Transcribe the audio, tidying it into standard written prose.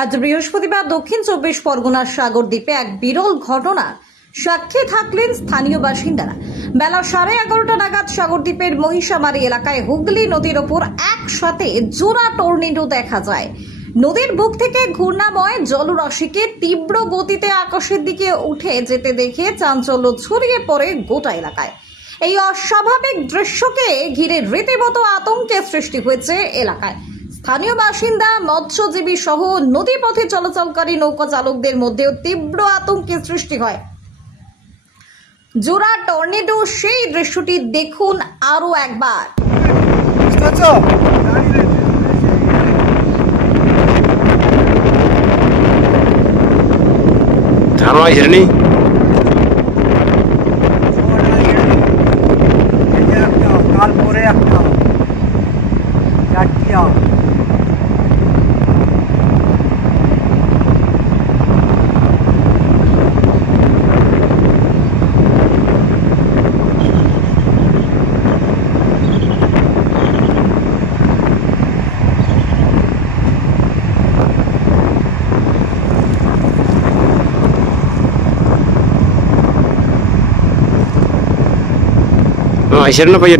আজ বৃহস্পতিবার দক্ষিণ 24 পরগনার সাগরদ্বীপে এক বিরল ঘটনার সাক্ষী থাকলেন স্থানীয় বাসিন্দারা। বেলা 11:30 নাগাদ সাগরদ্বীপের মহিষামারি এলাকায় হুগলি নদীর ওপর একসাথে জোড়া টর্নেডো দেখা যায়। নদীর বুক থেকে ঘূর্ণাময় জলরাশিকে তীব্র গতিতে আকাশের দিকে উঠে যেতে দেখে চাঞ্চল্য ছড়িয়ে পড়ে গোটা এলাকায়। এই অস্বাভাবিক দৃশ্যকে ঘিরে রীতিমতো আতঙ্কের সৃষ্টি হয়েছে এলাকায়। স্থানীয় বাসিন্দা, মৎস্যজীবী সহ নদীপথে চলাচলকারী নৌকা চালকদের মধ্যেও তীব্র আতঙ্কের সৃষ্টি হয়। জোড়া টর্নেডো, সেই দৃশ্যটি দেখুন আরো একবার। ধারণা হিরণী কাল পরে একটা চারটিয়া হিরণ পাইয়ে